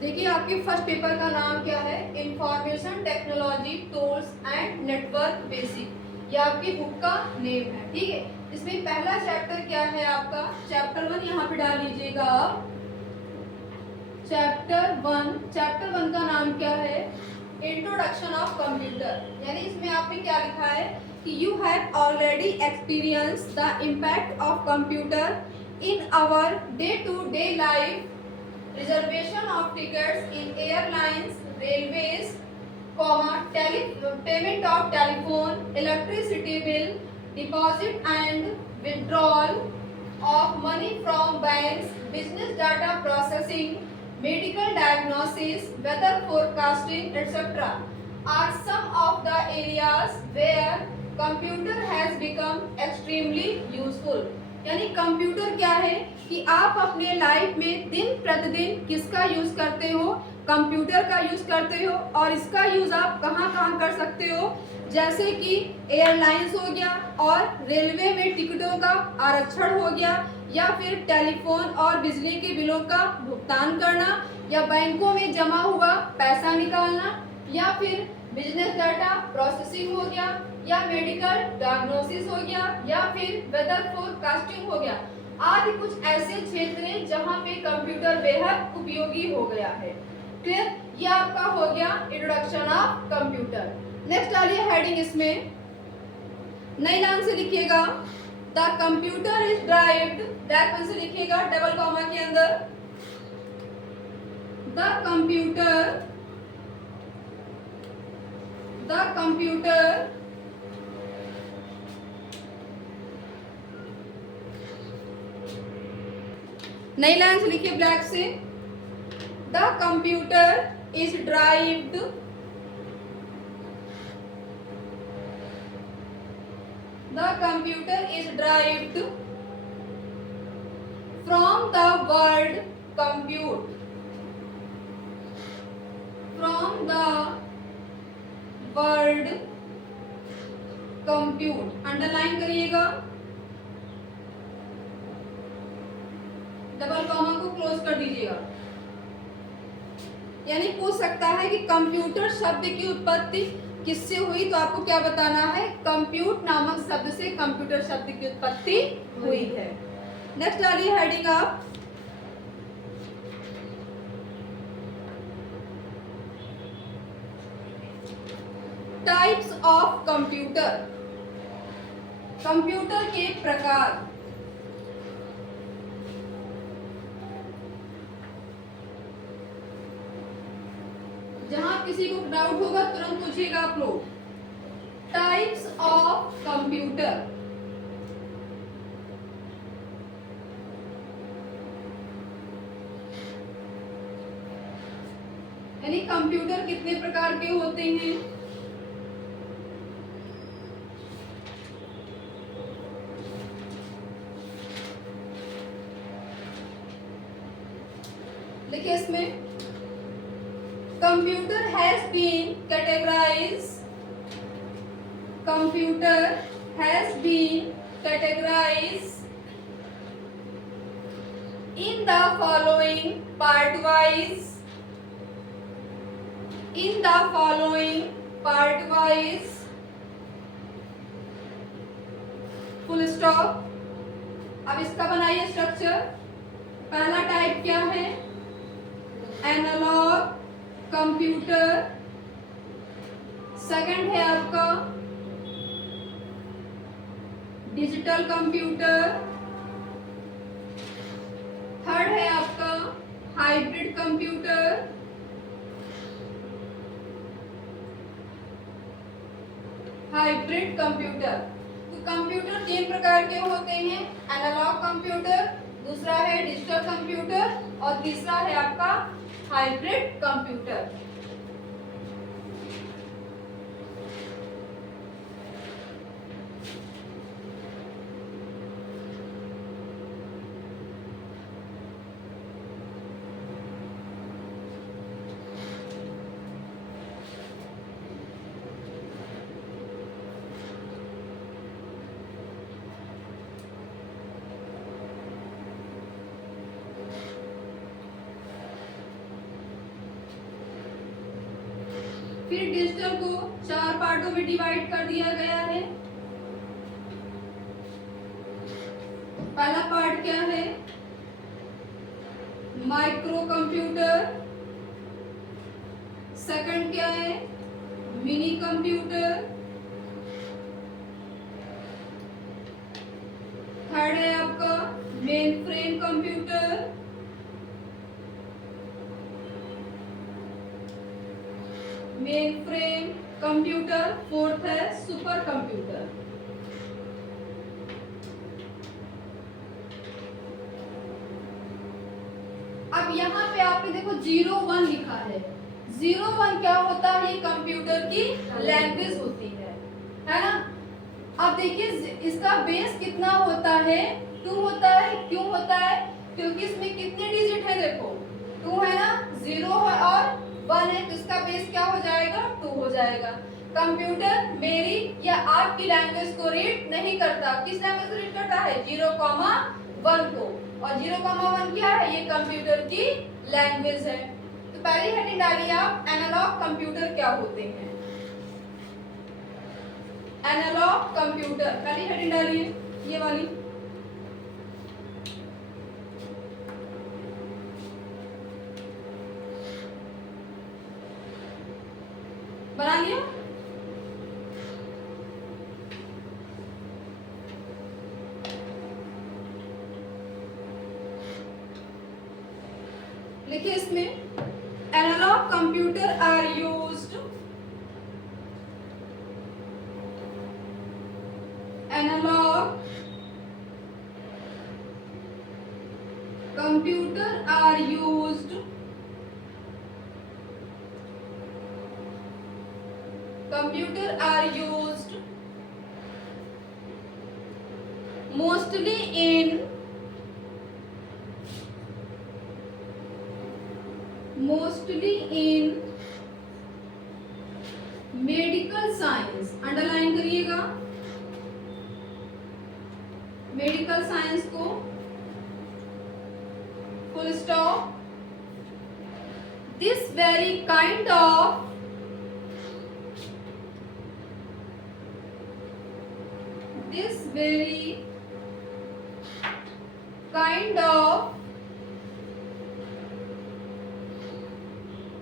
देखिए आपके first paper का नाम क्या है, information technology tools and network basic. ये आपकी बुक का नेम है, ठीक है। इसमें पहला चैप्टर क्या है आपका, चैप्टर 1 यहाँ पे डाल लीजिएगा आप। चैप्टर वन का नाम क्या है, इंट्रोडक्शन ऑफ कंप्यूटर। यानी इसमें आपने क्या लिखा है कि you have already experience the impact of computer in our day to day life, reservation of tickets in airlines, railways, payment of telephone, electricity bill, deposit and withdrawal of money from banks, business data processing, medical diagnosis, weather forecasting, etc. are some of the areas where computer has become extremely useful. यानी computer क्या है कि आप अपने life में दिन प्रतिदिन किसका यूज करते हो, कंप्यूटर का यूज करते हो। और इसका यूज आप कहाँ कहाँ कर सकते हो, जैसे कि एयरलाइंस हो गया और रेलवे में टिकटों का आरक्षण हो गया, या फिर टेलीफोन और बिजली के बिलों का भुगतान करना, या बैंकों में जमा हुआ पैसा निकालना, या फिर बिजनेस डाटा प्रोसेसिंग हो गया, या मेडिकल डायग्नोसिस हो गया, या फिर वेदर फोरकास्टिंग हो गया आदि। कुछ ऐसे क्षेत्र हैं जहां पे कंप्यूटर बेहद उपयोगी हो गया है। क्लियर, ये आपका हो गया इंट्रोडक्शन ऑफ कंप्यूटर। नेक्स्ट डालिए हेडिंग, इसमें नई लाइन से लिखिएगा the computer is derived, that से लिखिएगा डबल कॉमा के अंदर, द कंप्यूटर नई लाइन से लिखिए ब्लैक से, the computer is derived from the word compute, underline करिएगा, डबल कॉमा को क्लोज कर दीजिएगा। यानी पूछ सकता है कि कंप्यूटर शब्द की उत्पत्ति किससे हुई, तो आपको क्या बताना है, कंप्यूट नामक शब्द से कंप्यूटर शब्द की उत्पत्ति हुई है। नेक्स्ट डालिए हेडिंग आप, टाइप्स ऑफ कंप्यूटर, कंप्यूटर के प्रकार। जहां किसी को डाउट होगा तुरंत पूछिएगा आप लोग। टाइप्स ऑफ कंप्यूटर, यानी कंप्यूटर कितने प्रकार के होते हैं। देखिए इसमें computer has been categorised in the following part-wise, full stop. अब इसका बनाइए स्ट्रक्चर। पहला टाइप क्या है, एनालॉग कंप्यूटर। सेकंड है आपका डिजिटल कंप्यूटर। थर्ड है आपका हाइब्रिड कंप्यूटर। तो कंप्यूटर तीन प्रकार के होते हैं, एनालॉग कंप्यूटर, दूसरा है डिजिटल कंप्यूटर और तीसरा है आपका हाइब्रिड कंप्यूटर। फिर डिजिटल को 4 पार्टों में डिवाइड कर दिया गया है। पहला पार्ट क्या है? Micro computer. सेकंड क्या है? Mini computer. थर्ड है आपका main frame computer. Main frame computer. Fourth है सुपर कंप्यूटर। अब यहाँ पे आपने देखो 01 लिखा है। 01 क्या होता है? ये कंप्यूटर की लैंग्वेज होती है ना। अब देखिए इसका बेस कितना होता है? 2 होता है। क्यों होता है? क्योंकि इसमें कितने डिजिट है? देखो 2 है ना, 0 है और 1 है, तो इसका बेस क्या हो जाएगा? 2 हो जाएगा। कंप्यूटर मेरी या आपकी लैंग्वेज को रीड नहीं करता। किस लैंग्वेज को रीड करता है? 0,1 को। और 0,1 क्या है? ये कंप्यूटर की लैंग्वेज है। तो पहली हेडिंग डालिए आप, एनालॉग कंप्यूटर क्या होते हैं। एनालॉग कंप्यूटर पहली हेडिंग डालिए, ये वाली। बना लिया? लिखिए इसमें, analogue computer are used, analogue computer are used, computer are used mostly in medical science. Underline करिएगा मेडिकल साइंस को, full stop. This very kind of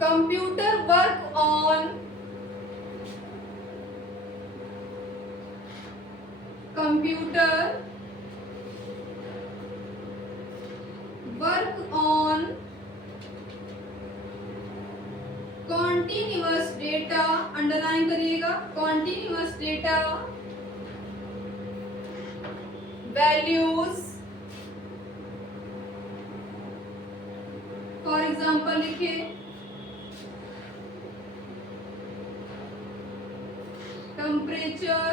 computer work on continuous data। Underline करिएगा, continuous data values। For example लिखिए, temperature,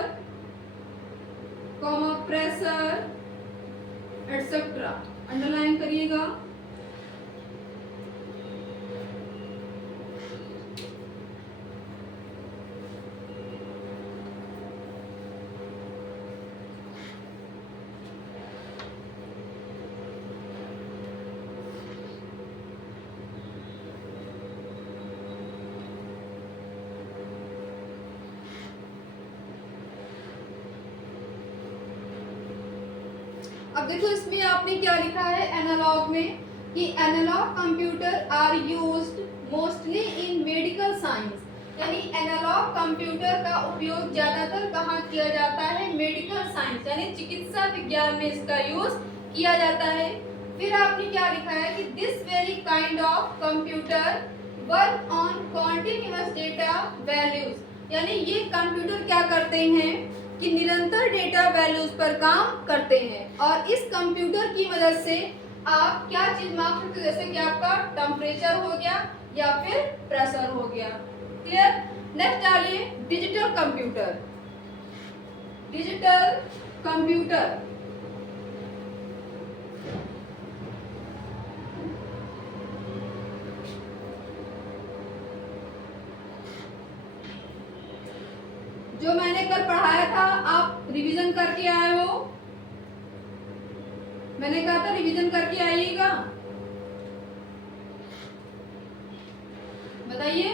pressure etcetera. Underline करिएगा। अब देखो इसमें आपने क्या लिखा है एनालॉग में, कि analogue computer are used mostly in medical science, यानी एनालॉग कंप्यूटर का उपयोग ज्यादातर कहाँ किया जाता है? मेडिकल साइंस यानी चिकित्सा विज्ञान में इसका यूज किया जाता है। फिर आपने क्या लिखा है कि this very kind of computer work on continuous data values, यानी ये कंप्यूटर क्या करते हैं कि निरंतर डेटा वैल्यूज पर काम करते हैं। और इस कंप्यूटर की मदद से आप क्या चीज माप सकते हो? जैसे कि आपका टेम्परेचर हो गया या फिर प्रेशर हो गया। क्लियर? नेक्स्ट डालिए डिजिटल कंप्यूटर। डिजिटल कंप्यूटर जो मैंने कल पढ़ाया था, आप रिवीजन करके आए हो। मैंने कहा था रिवीजन करके आइएगा। बताइए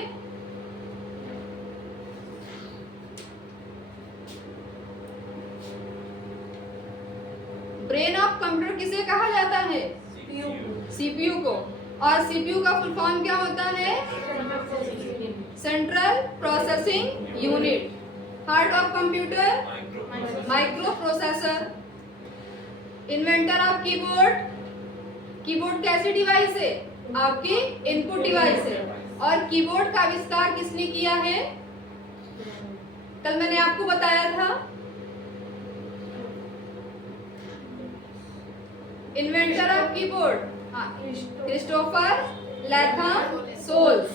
ब्रेन ऑफ कंप्यूटर किसे कहा जाता है? सीपीयू को। और सीपीयू का फुल फॉर्म क्या होता है? Central processing unit. Heart of computer? Micro processor. Inventor of keyboard? Keyboard कैसी डिवाइस है? आपकी इनपुट डिवाइस है। और कीबोर्ड का आविष्कार किसने किया है? कल मैंने आपको बताया था, inventor of keyboard Christopher Latham Sholes.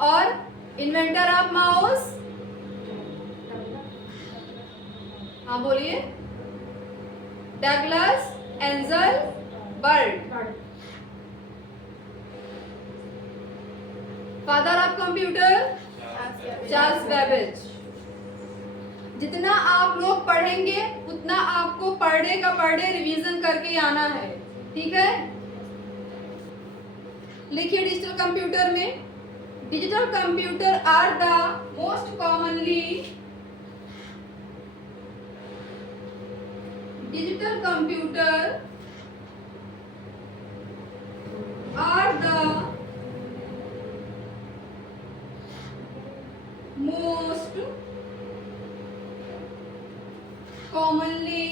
और इन्वेंटर ऑफ माउस? हाँ बोलिए। Douglas angel bird. Father of computer? Charles Babbage. जितना आप लोग पढ़ेंगे उतना आपको पर डे का पर डे रिवीजन करके आना है, ठीक है? लिखिए डिजिटल कंप्यूटर में, digital computer are the most commonly, digital computer are the most commonly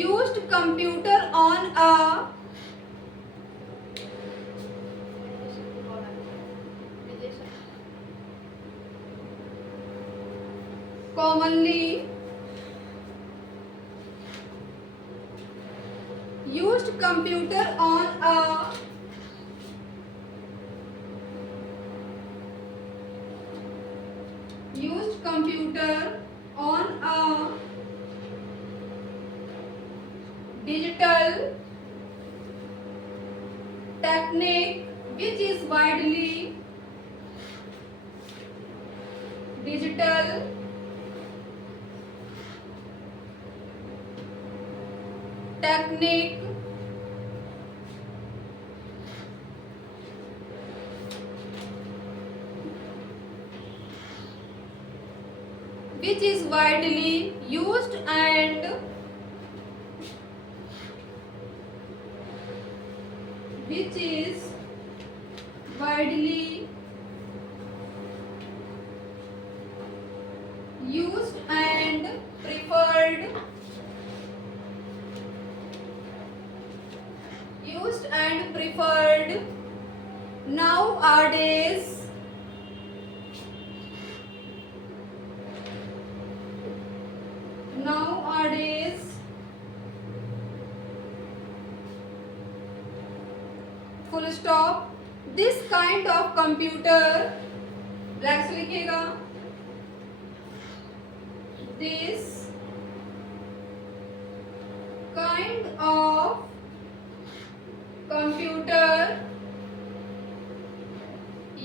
used computer on a commonly used computer on a used computer on a digital technique which is widely digital technique which is widely used and which is widely used and preferred nowadays full stop. This kind of computer, black से लिखिएगा, this kind of computer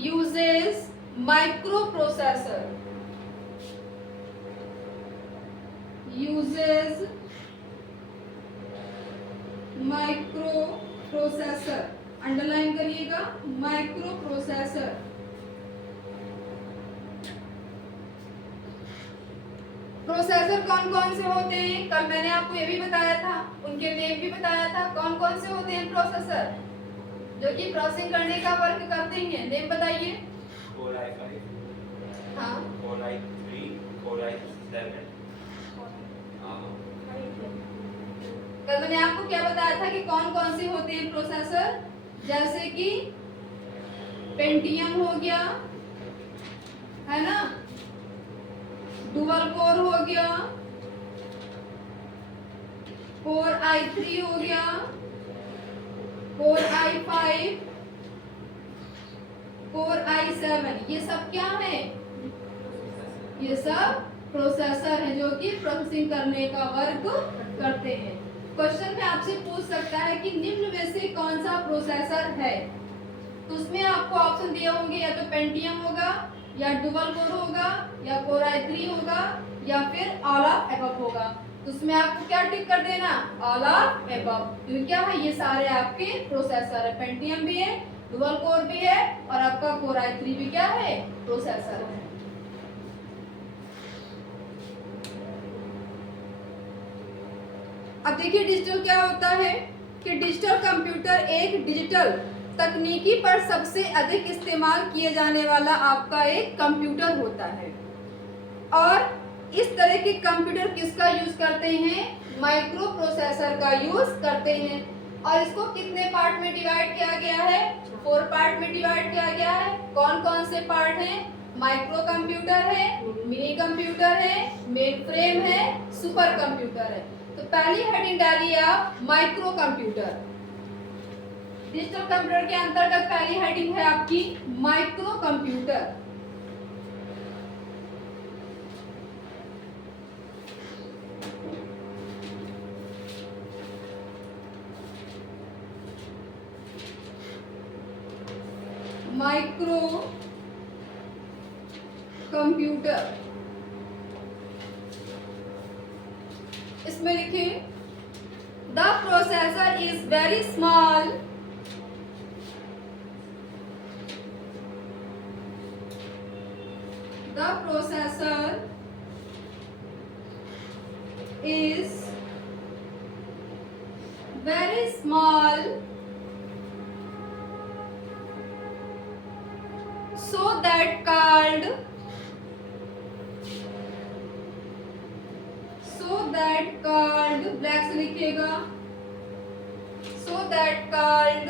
uses microprocessor, uses microprocessor, underline करिएगा, microprocessor. Processor कौन कौन से होते हैं? कल मैंने आपको ये भी बताया था, उनके नेम भी बताया था। कौन कौन से होते हैं प्रोसेसर जो कि प्रोसेसिंग करने का वर्क करते हैं? नेम बताइए। Core i5, हाँ, Core i3, Core i7। कल मैंने आपको क्या बताया था कि कौन कौन से होते हैं प्रोसेसर? जैसे कि पेंटियम हो गया, है ना, डुअल कोर हो गया, कोर i3 हो गया, कोर i5, कोर i7। ये सब क्या है? ये सब प्रोसेसर है जो कि प्रोसेसिंग करने का वर्क करते हैं। क्वेश्चन में आपसे पूछ सकता है कि निम्न में से कौन सा प्रोसेसर है, तो उसमें आपको ऑप्शन दिए होंगे, या तो पेंटियम होगा, या डुअल कोर होगा, या कोर i3 होगा, या फिर ऑल ऑफ एबव होगा। तो उसमें आपको क्या टिक कर देना? All of above. तो क्या है? ये सारे आपके प्रोसेसर है, पेंटियम भी है, डुअल कोर भी है, और आपका कोर i3 भी क्या है? प्रोसेसर है। अब देखिए डिजिटल क्या होता है कि डिजिटल कंप्यूटर एक डिजिटल तकनीकी पर सबसे अधिक इस्तेमाल किए जाने वाला आपका एक कंप्यूटर होता है। और इस तरह के कंप्यूटर किसका यूज करते हैं? माइक्रो प्रोसेसर का यूज करते हैं। और इसको कितने पार्ट में डिवाइड किया गया है? 4 पार्ट में डिवाइड किया गया है। कौन कौन से पार्ट हैं? माइक्रो कंप्यूटर है, मिनी कंप्यूटर है, मेन फ्रेम है, सुपर कंप्यूटर है। तो पहली हेडिंग डालिए आप माइक्रो कंप्यूटर। डिजिटल कंप्यूटर के अंतर्गत पहली हेडिंग है आपकी माइक्रो कंप्यूटर। माइक्रो कंप्यूटर, इसमें लिखिए the processor is very small the processor is very small so that called black से लिखिएगा so that called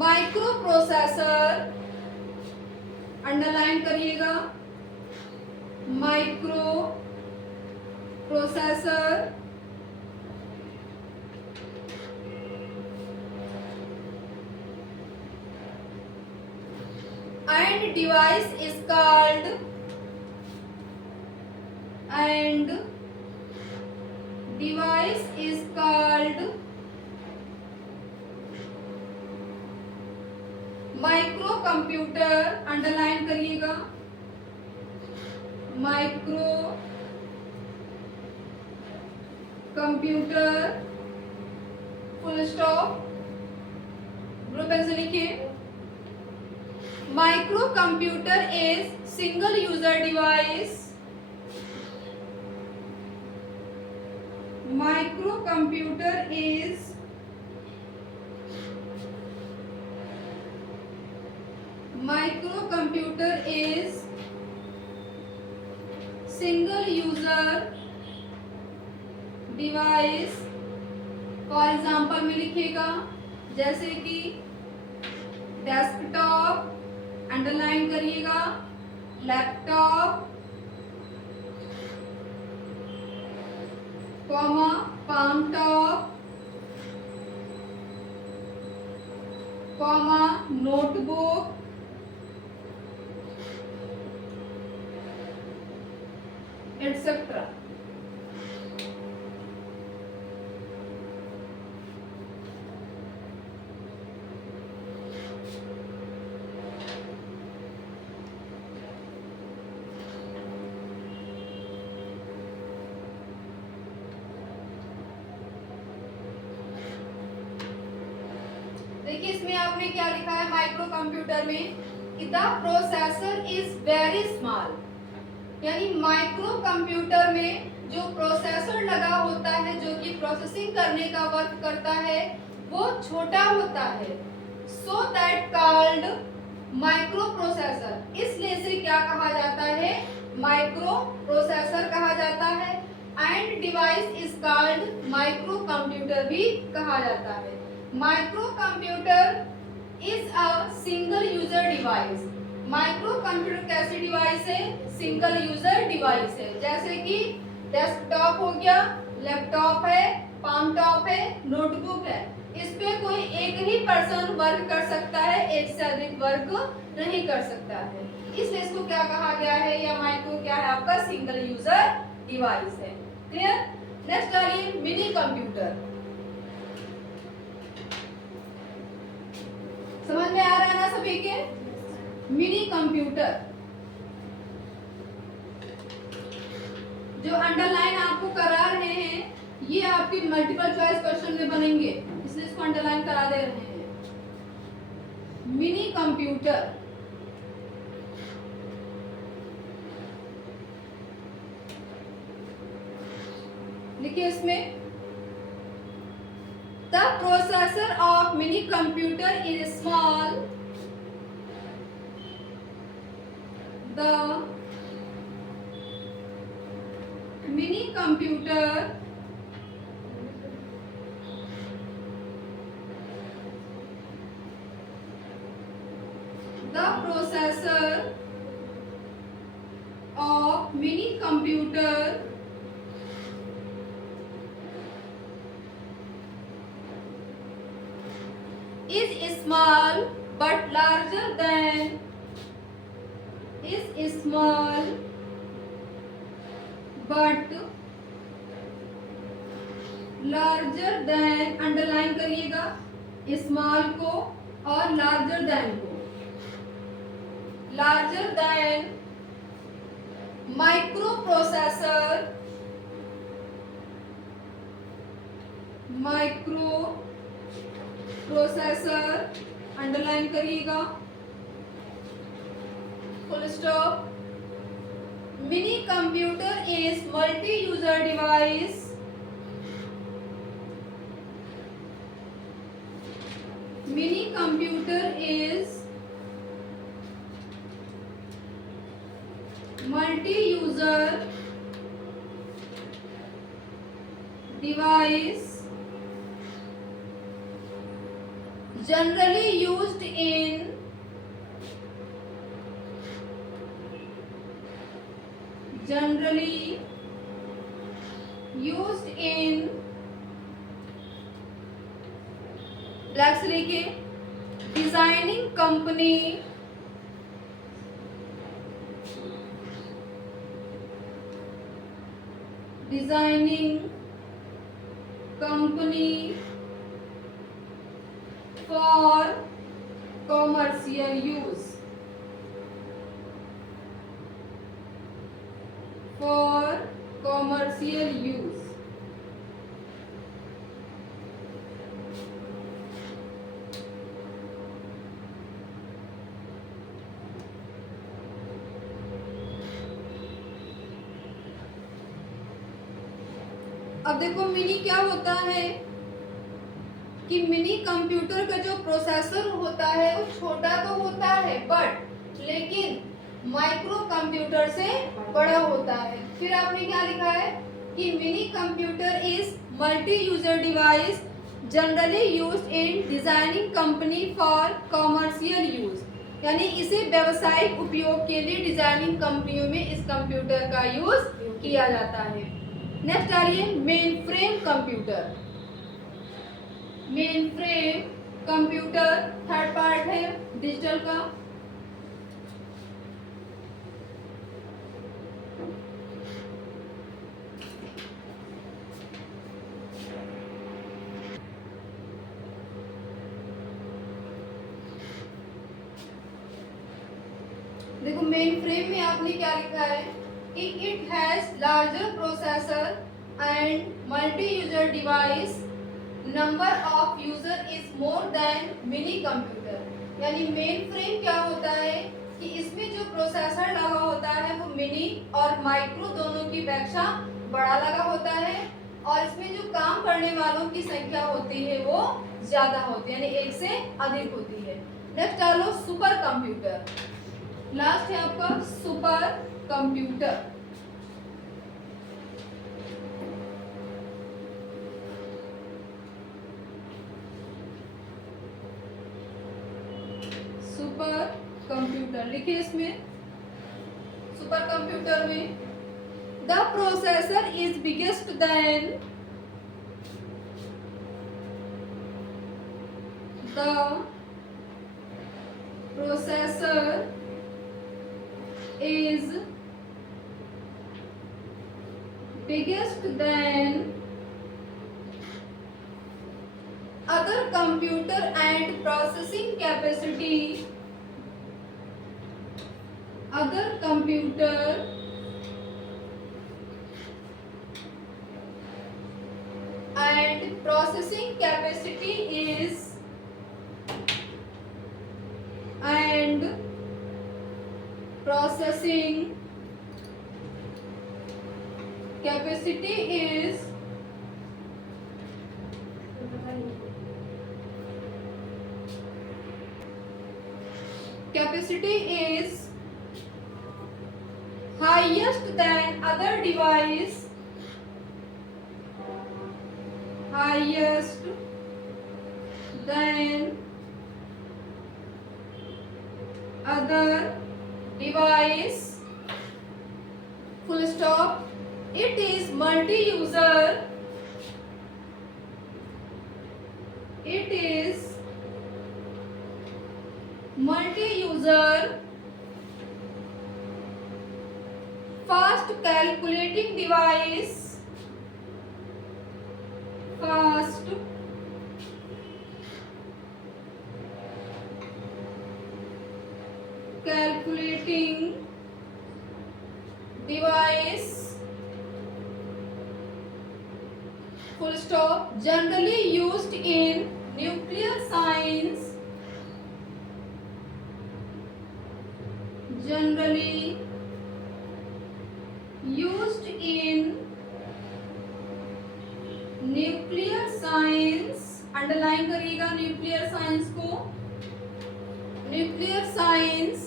microprocessor, underline करिएगा microprocessor and device is called microcomputer, underline करिएगा microcomputer, full stop, blue pen से लिखिए Microcomputer is single user device. Microcomputer is single user device. For example में लिखिएगा जैसे कि desktop, underline करिएगा laptop, comma palm top, comma notebook, etcetera. देखिए इसमें आपने क्या लिखा है माइक्रो कंप्यूटर में कि the processor is very small, यानी माइक्रो कंप्यूटर में जो प्रोसेसर लगा होता है जो कि प्रोसेसिंग करने का वर्क करता है वो छोटा होता है। So that called micro processor, इसलिए इसे क्या कहा जाता है? माइक्रो प्रोसेसर कहा जाता है। And device is called micro computer भी कहा जाता है। Micro computer is a single user device. Micro computer कैसी डिवाइस है? सिंगल यूजर डिवाइस है। जैसे कि डेस्कटॉप हो गया, लैपटॉप है, पाम टॉप है, नोटबुक है। इस पे कोई एक ही पर्सन वर्क कर सकता है, एक से अधिक वर्क नहीं कर सकता है। इसलिए इसको क्या कहा गया है? या माइक्रो क्या है आपका? सिंगल यूजर डिवाइस है। क्लियर? नेक्स्ट आइए मिनी कंप्यूटर। समझ में आ रहा है ना सभी के? मिनी कंप्यूटर जो अंडरलाइन आपको करा रहे हैं ये आपके मल्टीपल चॉइस क्वेश्चन में बनेंगे, इसलिए इसको अंडरलाइन करा दे रहे हैं। मिनी कंप्यूटर लिखिए इसमें the processor of mini computer is small, the mini computer the processor of mini computer is small but larger than is small but larger than, underline करिएगा स्मॉल को और लार्जर देन को, larger than microprocessor, underline करिएगा, full stop. Minicomputer is multi user device, minicomputer is multi-user device generally used in ब्लैक्स लिखे designing company, for commercial use, अब देखो mini क्या होता है कि मिनी कंप्यूटर का जो प्रोसेसर होता है वो छोटा तो होता है बट लेकिन माइक्रो कंप्यूटर से बड़ा होता है। फिर आपने क्या लिखा है कि mini computer is multi user device generally used in designing company for commercial use, यानी इसे व्यावसायिक उपयोग के लिए डिजाइनिंग कंपनियों में इस कंप्यूटर का यूज किया जाता है। नेक्स्ट आ रही है main frame computer. Main frame computer third part है डिजिटल का। देखो मेन फ्रेम में आपने क्या लिखा है कि it has larger processor and multi user device, number of user is more than mini computer. यानी मेन फ्रेम क्या होता है कि इसमें जो प्रोसेसर लगा होता है वो मिनी और माइक्रो दोनों की अपेक्षा बड़ा लगा होता है और इसमें जो काम करने वालों की संख्या होती है वो ज्यादा होती है, यानी एक से अधिक होती है। नेक्स्ट आ लो सुपर कंप्यूटर। लास्ट है आपका सुपर कंप्यूटर। सुपर कंप्यूटर लिखिए इसमें सुपर कंप्यूटर में the processor is biggest than the processor is biggest than other computer and processing capacity, other computer and processing capacity is and processing capacity is Capacity is highest than other device. Highest than other device. Full stop. It is multi-user. It is multi-user. Fast calculating device. Fast calculating device. Full stop. Generally used in nuclear science. Generally used in nuclear science. Underline करिएगा nuclear science को. Nuclear science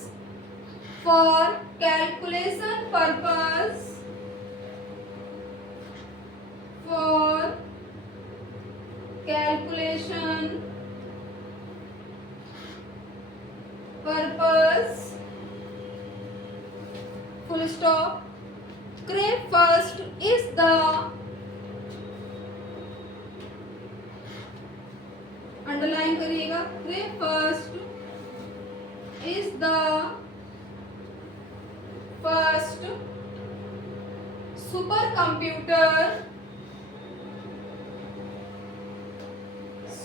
for calculation purpose. For calculation purpose. Full stop. Cray first is the underline करिएगा. Cray first is the first supercomputer.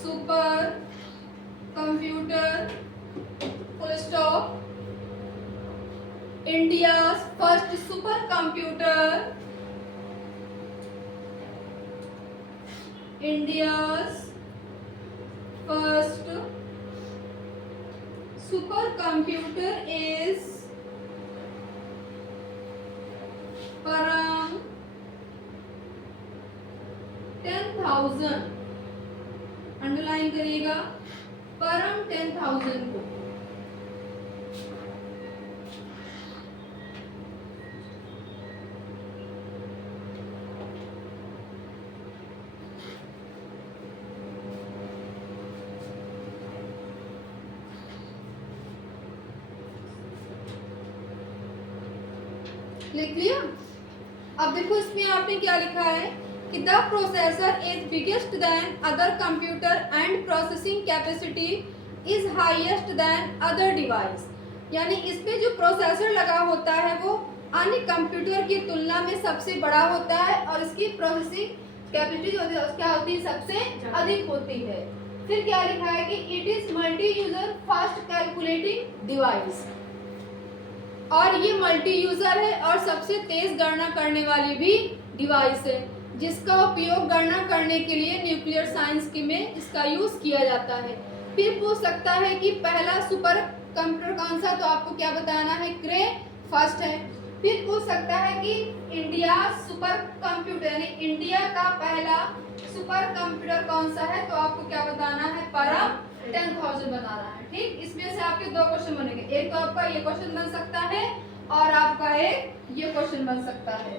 Supercomputer. Full stop. India's first supercomputer. India's first supercomputer is Param 10,000. Underline करिएगा परम 10,000 को. लिख लिया. अब देखो इसमें आपने क्या लिखा है कि the processor is biggest than other computer and processing capacity is highest than other device. यानी इसमें जो प्रोसेसर लगा होता है वो अन्य कंप्यूटर की तुलना में सबसे बड़ा होता है और इसकी प्रोसेसिंग कैपेसिटी जो क्या होती है सबसे अधिक होती है. फिर क्या लिखा है कि it is multi user fast calculating device. और ये मल्टी यूजर है और सबसे तेज गणना करने वाली भी डिवाइस है जिसका उपयोग गणना करने के लिए न्यूक्लियर साइंस की में इसका यूज किया जाता है. फिर पूछ सकता है कि पहला सुपर कंप्यूटर कौन सा, तो आपको क्या बताना है क्रे फर्स्ट है. फिर पूछ सकता है कि इंडिया सुपर कंप्यूटर यानी इंडिया का पहला सुपर कंप्यूटर कौन सा है, तो आपको क्या बताना है परम 10,000 बताना है. ठीक. इसमें से आपके दो क्वेश्चन बनेंगे. एक तो आपका ये क्वेश्चन बन सकता है और आपका एक ये क्वेश्चन बन सकता है.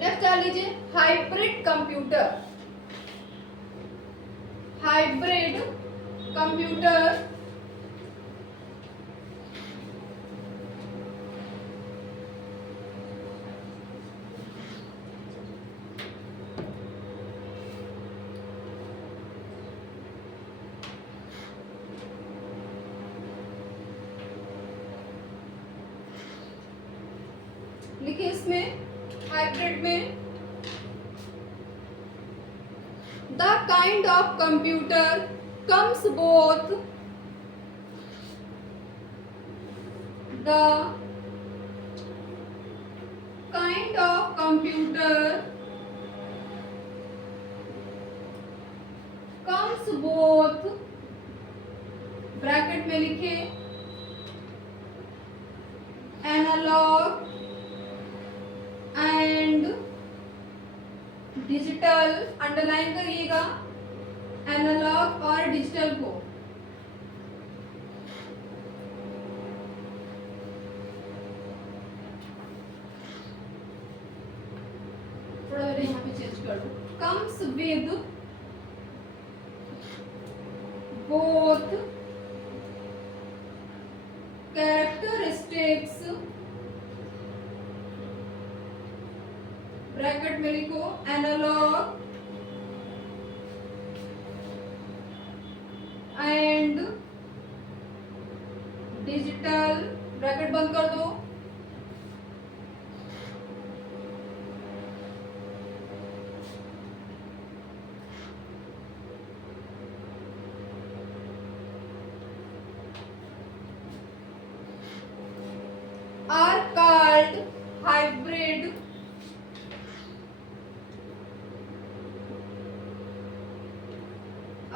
नेक्स्ट आ लीजिए हाइब्रिड कंप्यूटर. हाइब्रिड कंप्यूटर लिखिए. इसमें हाइब्रिड में the kind of computer comes both the kind of computer comes both bracket में लिखे एनालॉग एंड डिजिटल. अंडरलाइन करिएगा एनालॉग और डिजिटल को थोड़ा मेरे यहाँ पे चेंज कर दो, comes with both characteristics, bracket में लिखो एनालॉग एंड डिजिटल, ब्रैकेट बंद कर दो,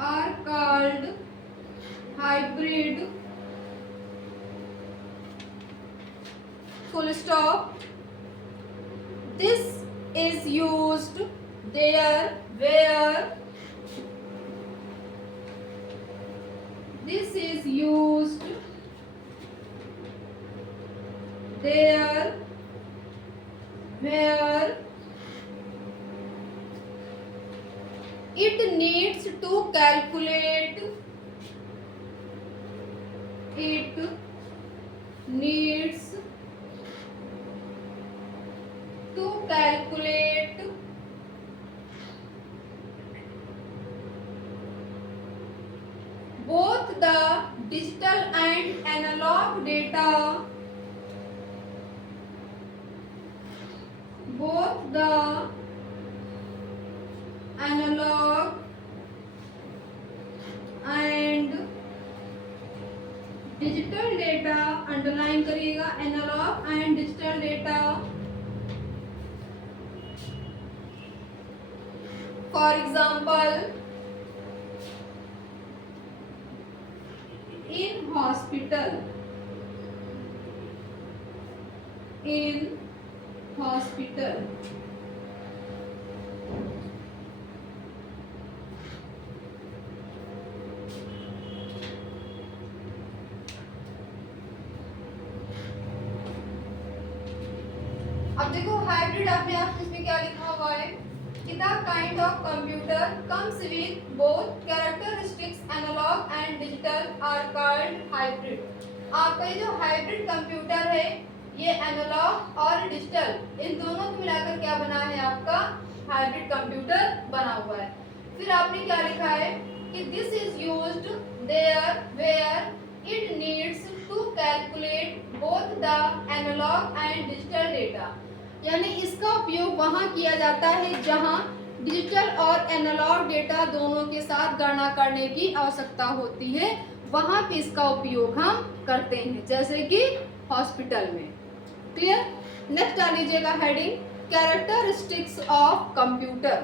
are called hybrid full stop. This is used there where this is used there where it needs to calculate, it needs to calculate both the digital and analog data, both the analog and digital data, underline करिएगा analog and digital data. For example in hospital, in hospital अब देखो hybrid आपने आप इसमें क्या लिखा हुआ है कि the kind of computer comes with both characteristics analogue and digital are called hybrid. आपका ये जो हाइब्रिड कंप्यूटर है ये एनालॉग और डिजिटल इन दोनों को मिलाकर क्या बना है आपका हाइब्रिड कंप्यूटर बना हुआ है. फिर आपने क्या लिखा है कि this is used there where it needs to calculate both the analogue and digital data, यानी इसका उपयोग वहां किया जाता है जहां डिजिटल और एनालॉग डेटा दोनों के साथ गणना करने की आवश्यकता होती है, वहां पे इसका उपयोग हम करते हैं, जैसे कि हॉस्पिटल में. क्लियर. नेक्स्ट डाल लीजिएगा हेडिंग कैरेक्टरिस्टिक्स ऑफ कंप्यूटर.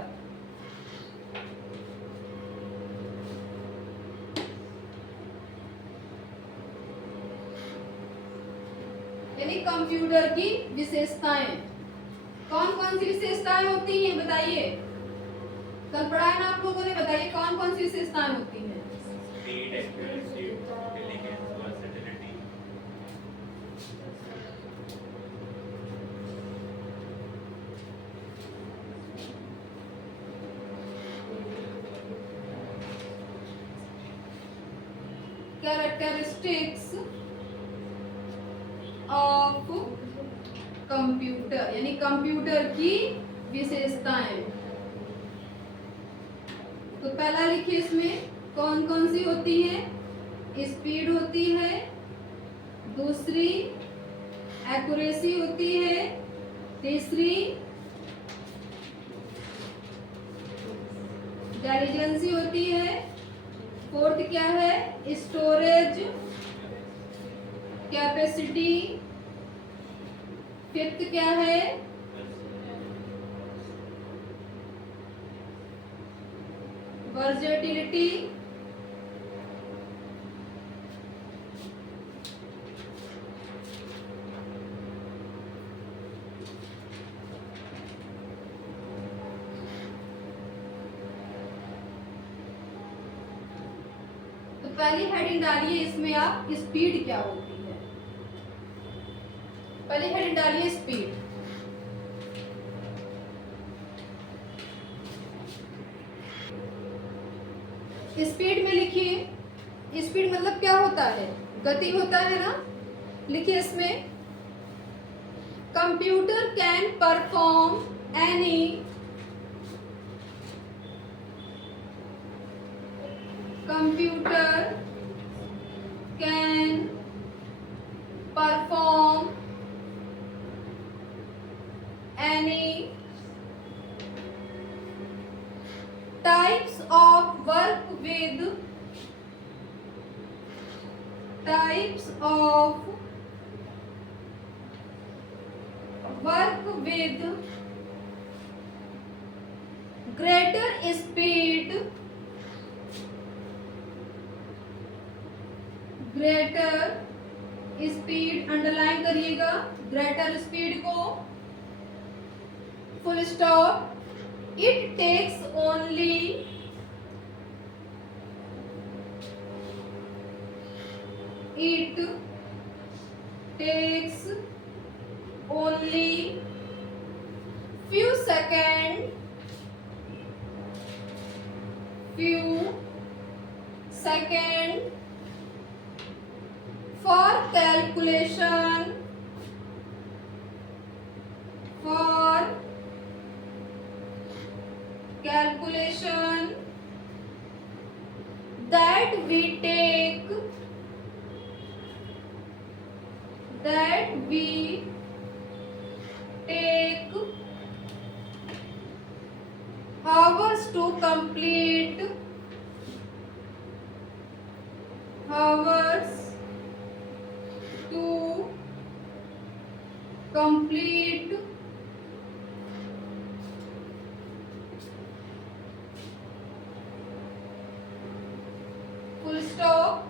यानी कंप्यूटर की विशेषताएं. कौन कौन सी विशेषताएं होती हैं बताइए. कल पढ़ाया ना आप लोगों ने, बताइए कौन कौन सी विशेषताएं होती हैं. Speed, accuracy, intelligence, versatility. Characteristics of computer यानी कंप्यूटर की विशेषताएं. तो पहला लिखिए इसमें कौन कौन सी होती है. स्पीड होती है, दूसरी एक्यूरेसी होती है, तीसरी इंटेलिजेंसी होती है, फोर्थ क्या है स्टोरेज कैपेसिटी, फिफ्थ क्या है वर्सेटिलिटी, पहली हेडिंग डालिए इसमें आप स्पीड क्या होती है। पहले हेडिंग डालिए स्पीड। स्पीड में लिखिए, स्पीड मतलब क्या होता है, गति होता है ना। लिखिए इसमें computer can perform any computer can perform any types of work with greater speed, underline करिएगा ग्रेटर स्पीड को, full stop. It takes only few second for calculation that we take hours to complete full stop।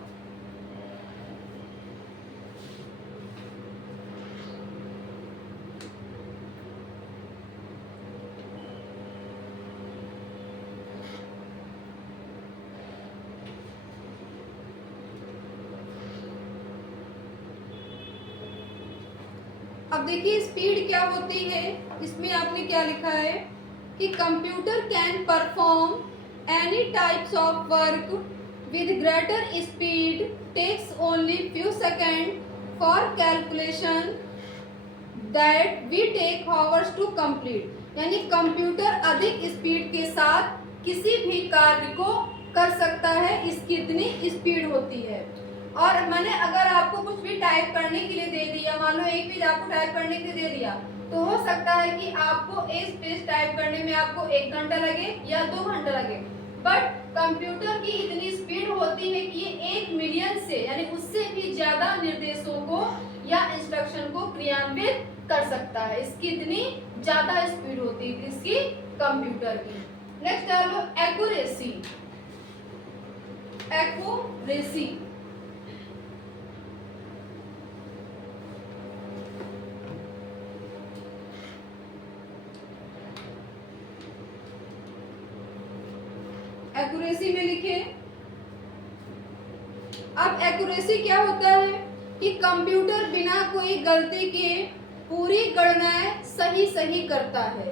अब देखिए speed क्या होती है, इसमें आपने क्या लिखा है कि computer can perform any types of work with greater speed, takes only few second for calculation that we take hours to complete. यानी कंप्यूटर अधिक स्पीड के साथ किसी भी कार्य को कर सकता है, इसकी इतनी स्पीड होती है। और मैंने अगर आपको कुछ भी टाइप करने के लिए दे दिया, मान लो एक पेज आपको टाइप करने के लिए दे दिया, तो हो सकता है कि आपको एक पेज टाइप करने में आपको 1 घंटा लगे या 2 घंटा लगे, बट कंप्यूटर की इतनी स्पीड होती है कि ये 1 मिलियन से यानी उससे भी ज्यादा निर्देशों को या इंस्ट्रक्शन को क्रियान्वित कर सकता है। इसकी इतनी ज्यादा स्पीड होती है इसकी कंप्यूटर की। नेक्स्ट आ लो एक्यूरेसी। एक्यूरेसी में लिखे। अब एक्यूरेसी क्या होता है कि कंप्यूटर बिना कोई गलती के पूरी गणनाएं सही करता है।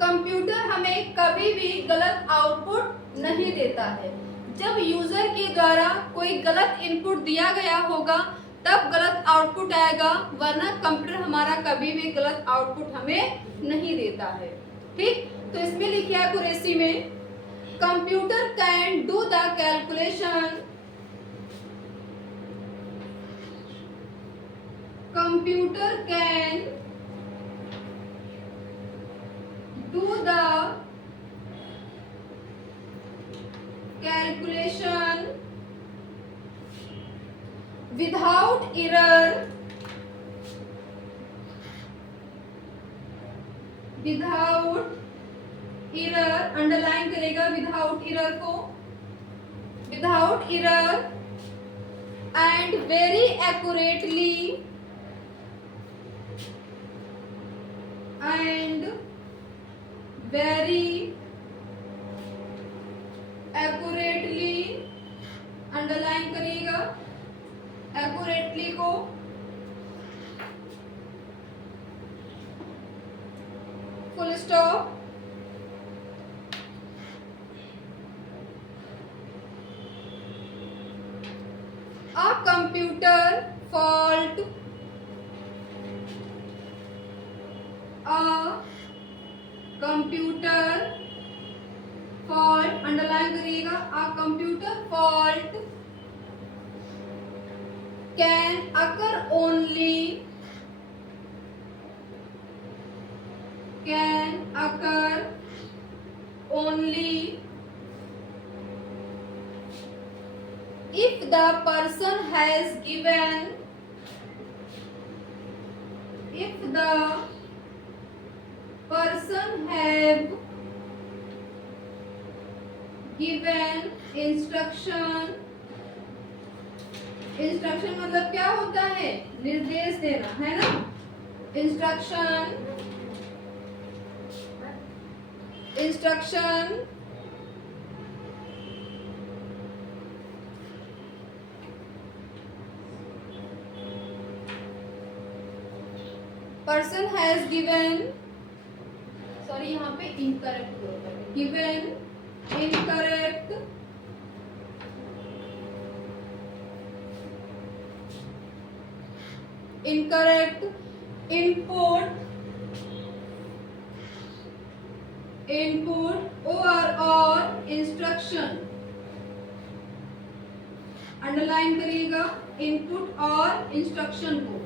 कंप्यूटर हमें कभी भी गलत आउटपुट नहीं देता है। जब यूजर के द्वारा कोई गलत इनपुट दिया गया होगा तब गलत आउटपुट आएगा, वरना कंप्यूटर हमारा कभी भी गलत आउटपुट हमें नहीं देता है। ठीक, तो इसमें लिखिए एक्यूरेसी में computer can do the calculation, computer can do the calculation without error, underline करेगा विदाउट एरर को, without error and very accurately underline करिएगा एक्यूरेटली को। Full stop. A computer fault. A computer fault underline करिएगा। A computer fault can occur only if the person has given instruction. Instruction मतलब क्या होता है? निर्देश देना, है ना? Instruction person has given, sorry यहाँ पे incorrect given incorrect input or instruction। Underline करिएगा इनपुट और इंस्ट्रक्शन को।